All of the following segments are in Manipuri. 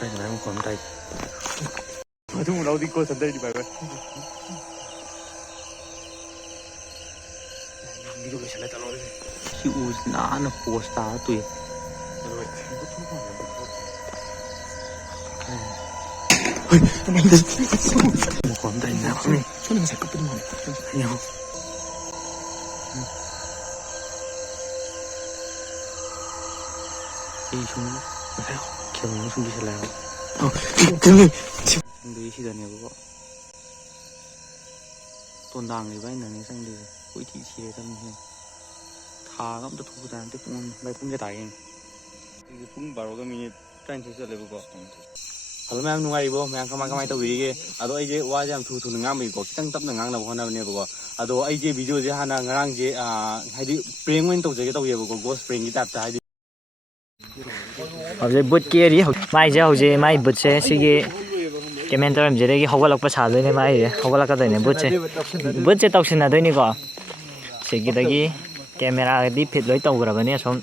cái này một con tay mà chúng đâu đi coi sân đây đi bài coi đi đâu sân đây tao nói chịu nã nó posta tụi ơi một con tay nào này cho nên sẽ có cái mồi nhau đi xuống thấy không kiểu nó xuống đi sẽ làm cái đi khi này có tôn đàng thì vậy này sang đi cuối thị chỉ để tâm hen thà lắm tôi thu ra tôi cũng lại cũng cái tài em cũng bảo cái mình tranh chơi lấy có halo mẹ nung ai bo mẹ kamai tau biri ge ado ai je wa jam thu thu ngang mi ko kitang tap na ngang na hona ne bo ado ai je video je hana ngarang je haidi prank wen tau je tau ye bo ghost prank gi tap ta haidi अब बुट के री माइसे हौजे माइ बुटसे सिगे केमेन तरम जेरेगी हौगलकपा सादोइने माइ हौगलकदोइने बुटसे तौसिनदोइनिको सिगिदगी कैमेरा दी फिट लोइ तौग्रबने असोम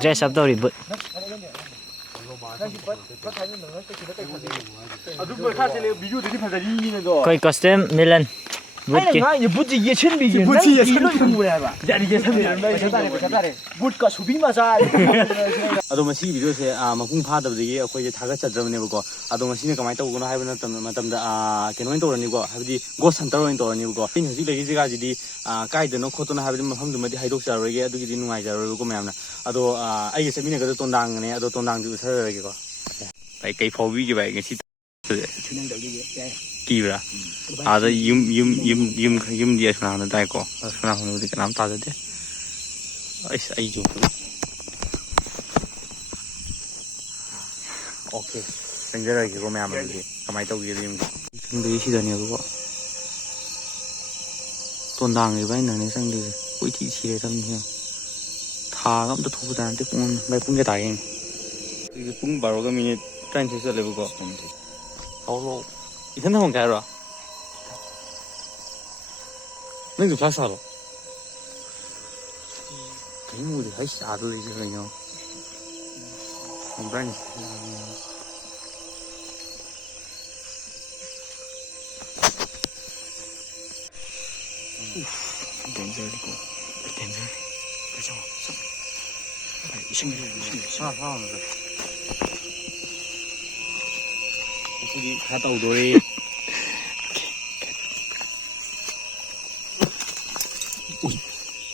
ड्रेस अप तौरी बुट कोई कस्टम मिलन बुट के बुट ये छन भी बुट ये छन भी है बा जारी ये छन भी बुट का सुबी मजा अदो मसी वीडियो से मपुंग फादबदगी अखोय जे थागा चद्रबने बको अदो मसीने कमाय तौगनो हाइबना मतमदा केनोइन तौरनी को हाबदी गोस्ट हंटर ओइन तौरनी बको इन हजि लगी जगा जिदी काइदनो खोतोना हाबदी मफम दुमदी हाइदोक जारोगे अदुगी दि नुंगाय जारोगे को मैमना अदो आइगे सेमिने गदो तोंदांगने अदो तोंदांग दि उसरगे को भाई कई फौबी के भाई गसी कीबरा आदा युम दिया सुना दाय को सुना होनो के नाम ताजा दे ऐसे आई जो ओके संजय को मैं आम कमाई तो गिर दी संजय इसी दनिया को तोंदांग भाई नने संजय कोई चीज छिरे तम है था गम तो थु दान ते पुंग भाई पुंग के ताई पुंग 12个 minute 站起来了不过好喽一天到晚开了那个啥啥了给我的还吓着了这个呢我不然你点这里过点这里别上上一声上上了他到对，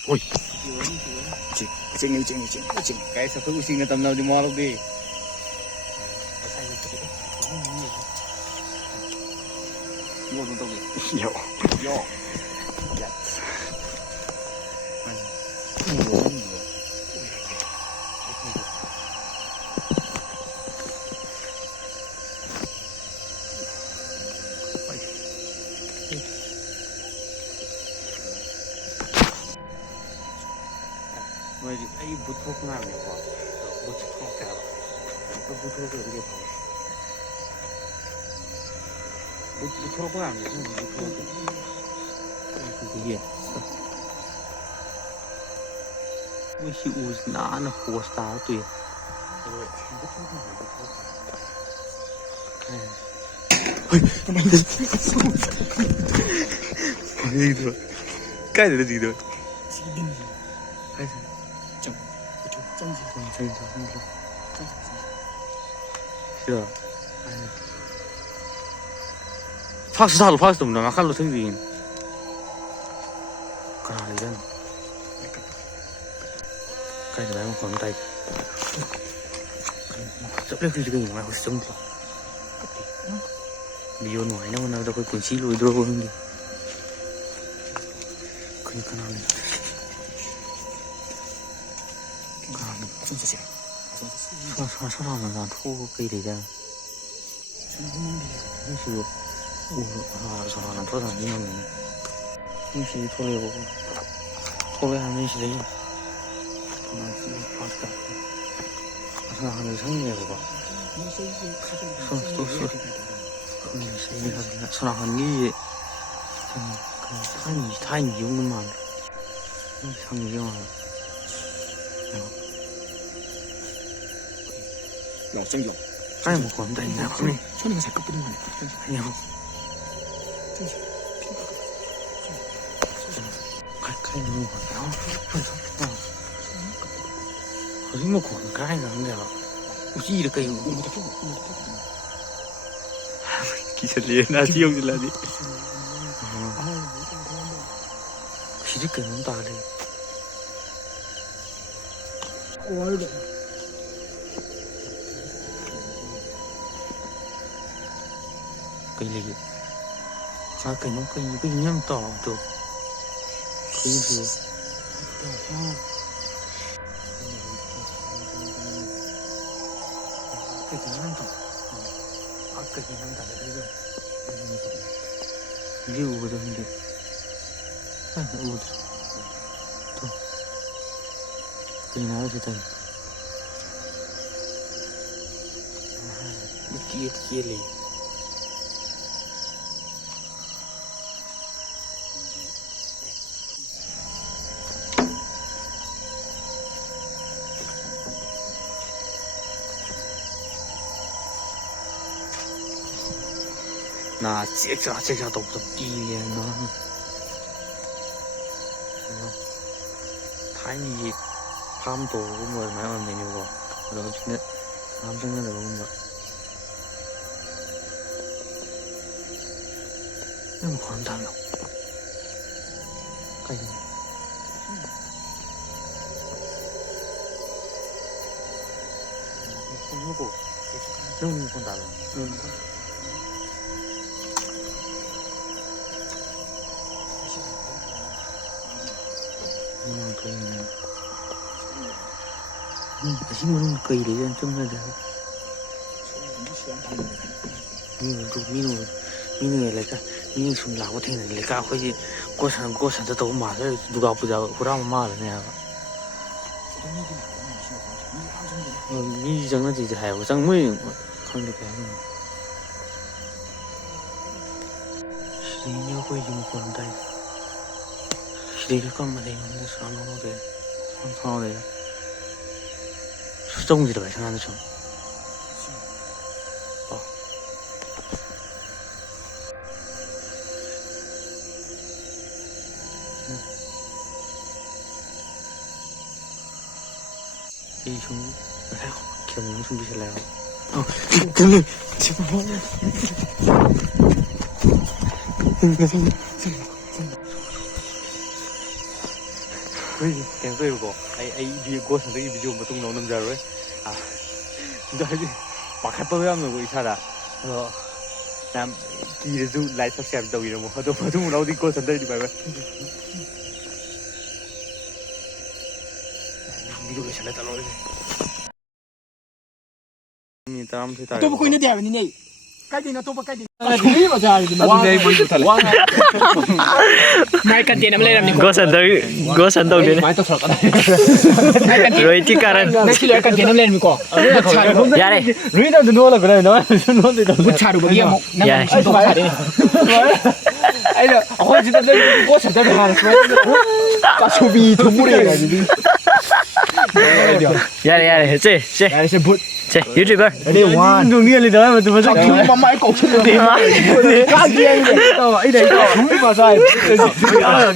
喂，整，该是会新的等到的马路的。我都懂的。有。我哎不脱裤衩没有啊？我去脱开了，我不脱这个跑。我脱裤衩没有，我不脱。这个我是我哪那火杀对。哎，他妈的！我这个盖着的这个。开始。是啊，怕是他都怕是怎么着？看到声音，干啥来着？盖着来我光带，这边这个用来会生不？你有暖呢，我那都会滚西路多过你，可以看到你。真是上那土给的家，你是我上那土上你们你是拖了我，拖了还没是的，那是好的，上那那生意不吧？说，谁那上那你，他你用的嘛？你上你用啊？有真有，哎，我混蛋，你在后面，说那个才搞不懂呢，真是，哎呀，真是，看你我，然后我这么混干什么呀？我记得给我，我的父母，其实连那用起来的，其实更大的。我儿子。cây lì cây nó cây nhâm tỏ được cây gì cây nhâm tỏ cây nhâm tỏ đấy rồi liu rồi đi u thôi cây nào thì thành cái kia lì那这个都不低呢，太你怕么多我买完没有过，然后现在俺真的都我，那么宽大了，看见没？那个，那么宽大了，cây này, cái muốn cây đấy ăn trong này đấy, mình này cái, mình xuống lão thế này lấy cao cái có sản cho tàu mà cái đủ cao bây giờ có ra mà rồi nè, mình chẳng là gì thì hay, chẳng mấy không được cái này, chỉ nhớ quay dùng quần tay. Đi cái con mà đây nó sao nó kìa không sao đấy trông gì được phải sang nó trông đi xuống kiểu mình không biết sẽ làm cái này chịu không kèm tôi có ai video sang tới video mà tung nấu năm giờ rồi à đó chứ bắt khách tôi làm rồi sao đã làm kỳ là du lại sắp xem đầu gì đâu mà tôi tung nấu đi cô sang đây đi bài video cái sao lại mình tam thì tôi có nói gì vậy cái gì nó tôi cái gì chui vào ra thì nó đây bây giờ thật mai cần tiền em lên làm gì go sân đâu đi mai tôi sợ cái này rồi chỉ cả này chỉ là cần tiền em lên mới có ya đây rồi đâu nó là cái này nó thì đâu trả được bao nhiêu năm trăm tôi phải đi ấy là họ chỉ là có sản xuất hàng cả số bì thu mua này gì đi ya đây chị sẽ bút chị YouTuber đây hoa đường đi lên đó mà tụi sao chúng mà mãi cậu chưa đi cá riêng đâu ấy đây chúng mà sai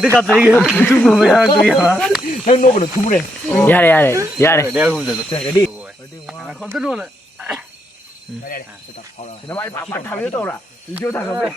cái cặp đấy chúng mà mới ăn tụi hả cái nô được thu này ya đây đeo không được cái đi con cứ luôn này nó mãi phải thằng ấy đâu rồi đi vô thằng